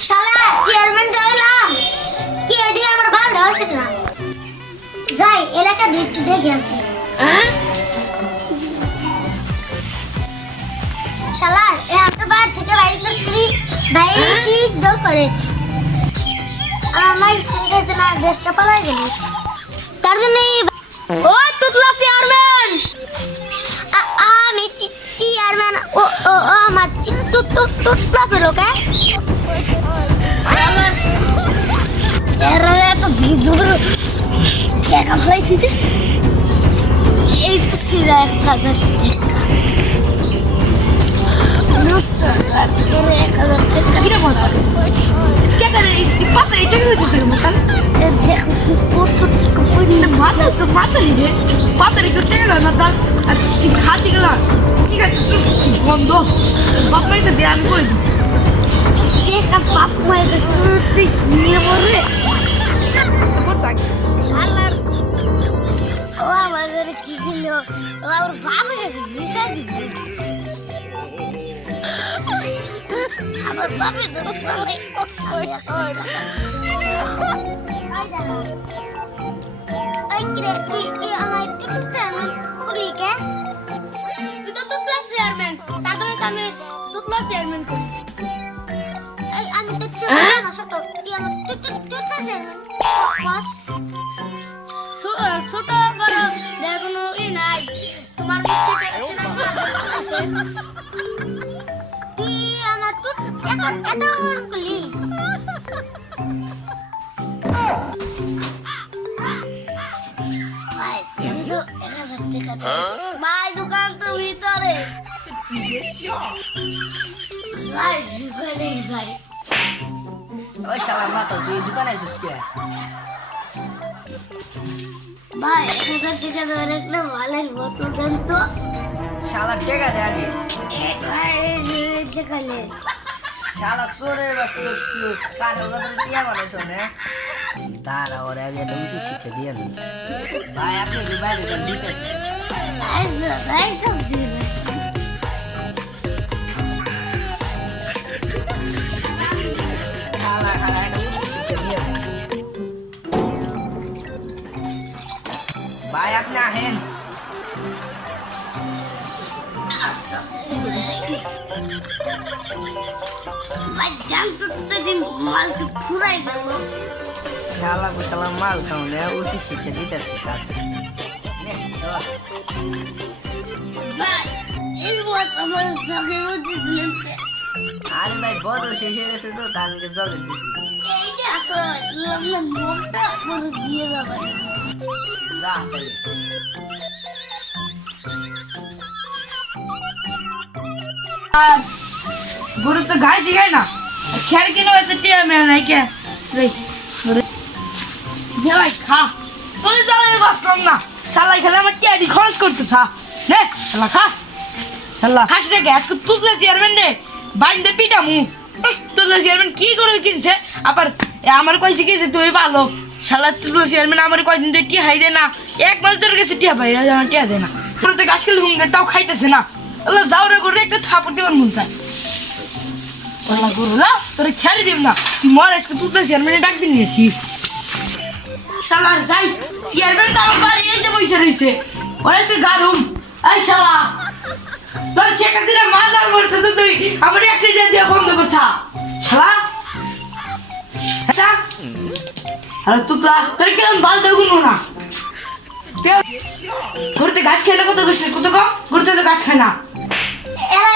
শালা চেয়ারম্যান যাইলাম কি এডি আমার ভালো দেওয়া সেটা না যাই এলাকা একটু দেখে আসি। হ্যাঁ? শালা এ হাতটা বাইরে থেকে বাইরে করতে বাইরে কি দর করে? আমার মা স্ত্রী কাছে না দেশটা পালাই গেল। তার জন্য ওই তুতলা চেয়ারম্যান আমি চেয়ারম্যান ও ও ও আমার চি- টুট টুট টুটলা পেল কে এরা এত ধীর ধরে টাকা ফেলাইছে এই তো ছিল এক হাজার টাকা। কিরে করে তো খাসি গেল ঠিক আছে গন্ধ বাপ মাইটা দিয়ে আমি কই দিই মায়ের কাছে তুই নিয়ে পড়বে শালার ও আমাদের কি কিনলো ও আমার বাপের কাছে দিব আমার বাপের তো সবাই আমি এখন কথা টিকিট চেয়ারম্যান করলি কে তুই তো তুতলা চেয়ারম্যান তার জন্য তো আমি তুতলা চেয়ারম্যান করি বাস ছোট আমার টুট এখন এটা করলি ভাই কিন্তু এক হাজার টাকা দে। ভাই দোকান তো ভিতরে যাই যাই ওই শালা মাথা তুই দোকানে আছিস কে ভাই এক হাজার টাকা দেওয়ার একটা মালের বোতল দেন তো শালা টেকা দে আগে যেখানে শালা চোরের বাচ্চা কানের কথা টিয়া বানাইছ না তারা ওরে আমি একটা উচিত শিক্ষা দিয়ে ভাই আপনি বাইরে যান দিতেছে নে, ধর। ভাই এই বছর আমার সঙ্গে মধ্যে দিলেন আরে ভাই বদল শেষ হয়ে গেছে তো তানকে জলে দিছি যা তাহলে গরু তো গাই শিখাই না। খেয়াল কিনে হয়তো টিয়া মেয়ে নাই কে? রে দেলাই খা। তোর জ্বালায় বাঁচলাম না। শালাই খেলে আমার টিয়াডি খরচ করতে সা নে, শালা, খা। শালা। খাস রে গ্যাস তুললে চেয়ারম্যান রে বাইন্দে পিটা মু তুললে চেয়ারম্যান কি করে কিনছে? আবার আমার কইছে কি যে, তুই ভালো। শালা তুললে চেয়ারম্যান আমার কয়দিন ধরে টিয়া হাই দে না। এক মাস ধরে গেছে টিয়া ভাই আমার টিয়া দে না। তোর তো গাছ খেলে হুঙ্গে তাও খাইতেছে না। আল্লাহ যাও রে করে একটা থাপড় দিবার মন চায়। আল্লাহ গরু, না, তোরে খেয়ালি দিব না। তুই মর, আজকে তুই তো চেয়ারম্যানে ডাক দিন নিয়েছি শালার যাই চেয়ারম্যান তো আমার বাড়ি বসে রয়েছে ওরা সে গালুম এই শালা, তোর মাজার আরে তুতলা তোর কেমন বাল দেবো না? ঘুরতে গাছ খেয়ে কত গেছে কত কম ঘুরতে তো গাছ খায় না। এরা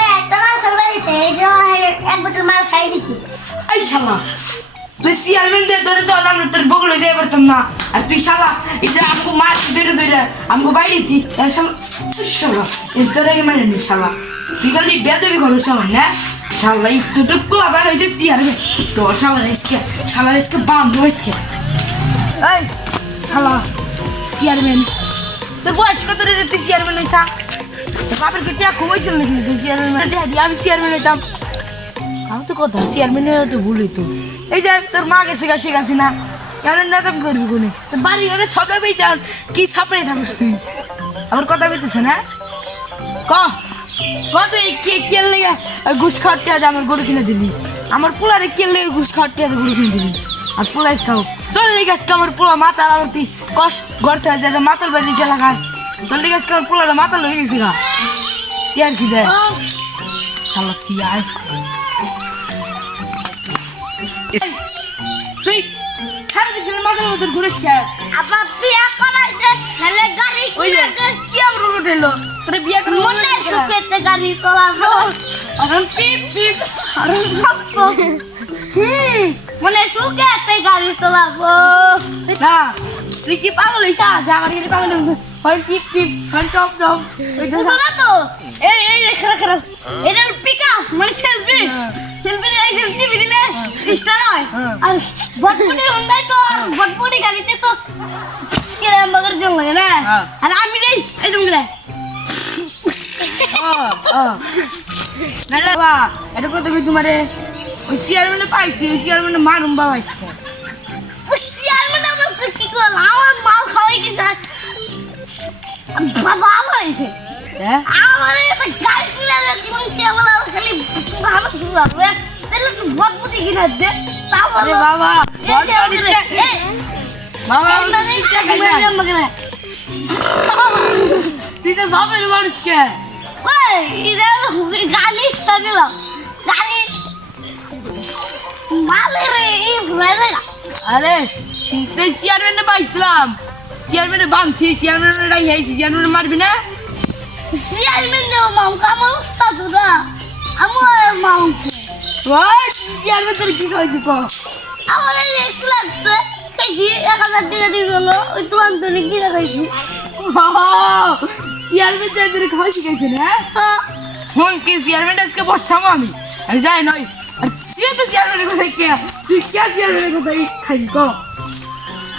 এই শালা তুই চেয়ারম্যান দিয়ে ধরে তো আমরা তোর বগলে যাই পারতাম না। আর তুই শালা যে আমাকে মার ধরে ধরে আমাকে বাইরে দি। শালা শালা এই ধরে মারে নি শালা? তুই খালি বেদবি করো শালা না? শালা একটু তো কোলা বার হয়েছে চেয়ারম্যান তো শালা রেসকে শালা রেসকে বান্ধ হয়েছে এই, শালা চেয়ারম্যান তোর বয়স কত রে তুই চেয়ারম্যান হয়েছা বাপের কেটে ঘুমাই চল নাকি তুই চেয়ারম্যান আমি চেয়ারম্যান হইতাম। আমি তো কথা চেয়ারম্যানের তো ভুল হইতো। এই যে, তোর মা গেছে গা শেখ হাসিনা এমন নাটক করবি কোনে? বাড়ি ঘরে সবাই পেয়েছে কি সাপড়ে থাকিস তুই? আমার কথা বলতেছে না? ক? কত কে কে লেগে ঘুষ খাওয়াতে আজ আমার গরু কিনে দিলি? আমার পোলারে কেলে ঘুষ খাওয়ার টিয়া ঘুরে কিনে দিবি আর পোলাই খাও তোর লেগে আজকে আমার পোলা মাতাল আমার তুই কষ গড়তে হয় যেটা মাতাল বাড়ি চালা খায় তোর লেগে আজকে আমার পোলাটা মাতাল হয়ে গেছে গা। আর কি দেয়? শালা কি আইস? তুই সারা দিন মাতাল মতন ঘুরিস কে? আবার বিয়া করাইতে নালে গাড়ি ওই যে কি আমার রোড এলো? তোর বিয়ে করে মনে সুখেতে গাড়ি চলাবো এখন পিপ পিপ আর। ভাববো হুম মনে সুখেতে গাড়ি চলাবো না তুই কি পাগল হইছা? যা আমার কাছে পাগল হন টিপ টিপ হন টপ টপ। ওইটা না তো? এই এই যে খারাপ খারাপ এটা পিকআপ মানে সেলফি সেলফি এই যে টিভি দিলে স্টার হয়। হ্যাঁ। আর বটপুরি হুন্ডাই তো আর বটপুরি গাড়িতে তো কিরাম বাগার জং লাগে না? হ্যাঁ। আর আমি নেই এই জং লাগে নালে বা এটা কত কই তোমারে? ওই চেয়ারম্যানে পাইছি ওই চেয়ারম্যানে মারুম বাবা আজকে। ও শিয়ার মানে আমার কি করল আমার মাল খাওয়াই গেছে বাবা ভালো হয়েছে। হ্যাঁ? আমার একটা গাড়ি কিনে দিলাম কেবল খালি ভালো ঘুরাবে তাহলে তো বটপুরি কিনে দে। তা আরে বলো বাবা বাবা নাই। তুই তো বাপের মানুষ গালি দিলাম মালে রে এই ভরে আরে তুই চেয়ারম্যানে পাইছিলাম। চেয়ারম্যানে বাঁধছি চেয়ারম্যানে রাই আইছি চেয়ারম্যানে মারবি না? চেয়ারম্যান দেব মাম কামাল উস্তাদ না আমার মাম ওই চেয়ারম্যান তোর কি কইছি কো? আমার একটু লাগছে কাকি এক হাজার টাকা দিয়ে গেল ওই তোমার জন্য কিনে খাইছি চেয়ারম্যান তোর খাওয়াই শিখাইছে না? ফোন কি চেয়ারম্যান আজকে বসাবো আমি? যাই নয়। তুই তো চেয়ারম্যানের কোথায় কে তুই কে চেয়ারম্যানের কোথায় খাই কো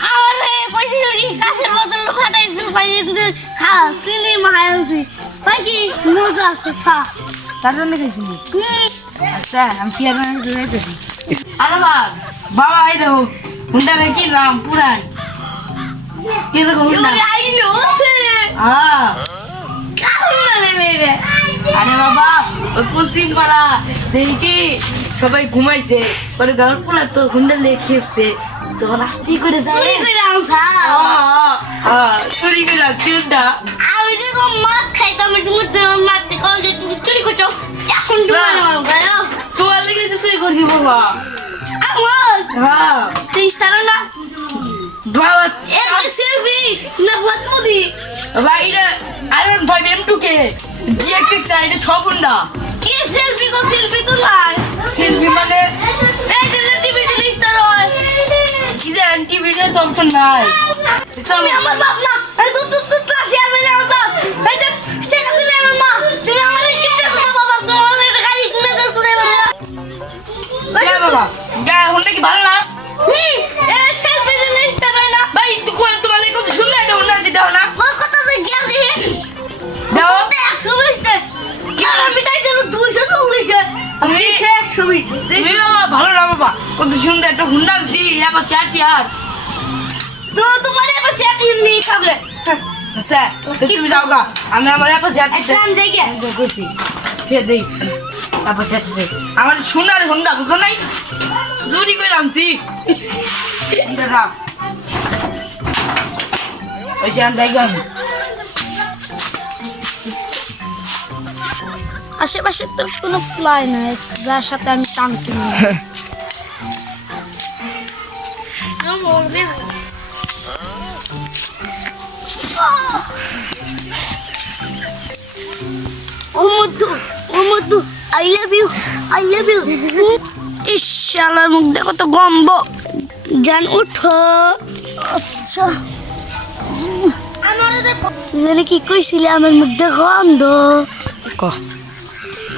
আমার কইছিল কি কাছের বোতল ফাটাইছিল ভাই খা কিনে মাহাই আনছি ভাই কি মজা আছে খা তার জন্য খাইছিলি হুম আচ্ছা আমি চেয়ারম্যানের কাছে যাইতেছি আরে বাবা বাবা এই দেখো হুন্ডারে কি নাম পুরান কীরকম হুন্ডা আইনো সে হ্যাঁ আরে বাবা পশ্চিম পাড়া দেখি কি সবাই ঘুমাইছে। পরে গাঁর পোলা তো হুন্ডা লেগে খেপছে তখন আস্তে করে চুরি করে আনছা হ্যাঁ, হ্যাঁ, চুরি করে রাখছি হুন্ডা। আমি যখন মাছ খাইতাম তুমি তোমার মারতে কল যে তুমি চুরি করছ। এখন তুমি আমার গায়ে তোমার লেগে তো চুরি করছি বাবা। আমার? হ্যাঁ। তুই স্টারো না? বাবা এর সেলফি না বদমুদি বাবা এটা iron five M two K GX X ছ কি সেলফি কো সেলফি তো নাই সেলফি মানে? এই যে টিভি দিলে স্টার হয় কি জান টিভিতে তো অপশন নাই। তুমি আমার বাপ না? এই তো তো তো ক্লাসে আমি না আমার বাপ। এই যে সেটা দিলে আমার মা। তুমি আমার কিনতে শুনো বাবা তোমার একটা গাড়ি কিনে দাও শুনে বাবা। যা বাবা যা হুন্ডা কি ভালো না? এই সেলফি দিলে স্টার হয় না। ভাই তুই কোন বাবা ভালো না বাবা কত সুন্দর একটা হুন্ডা আনছি এবার চাটি আর। তো তোমার এবার চেয়ারটি নিয়ে খাবে। স্যার তুমি যাও গা। আমি আমার এবার চাটি একদম যাই গে করছি ঠিক দেই চাটি দেই আমার সোনার হুন্ডা বুঝো নাই? চুরি করে আনছি। ওই সে জায়গা আমি। আশেপাশে তো কোনো প্লাই নাই যার সাথে আমি টান কিনি ও মধু ও Madhu I love you I love you ইস শালার মুখ দেখো তো গম্ব। জান উঠো। আচ্ছা। তুই জানি কি কইছিলি আমার মধ্যে গন্ধ ক? তারা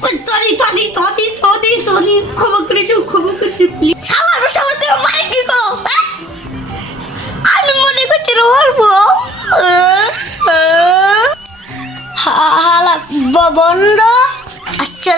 sorry sorry sorry sorry sorry ক্ষমা করে দিও ক্ষমা করে দিও প্লিজ শালার শালা তুই মারে কি করছ হ্যাঁ? আমি মনে করছি রবো হালা বন্ধ আচ্ছা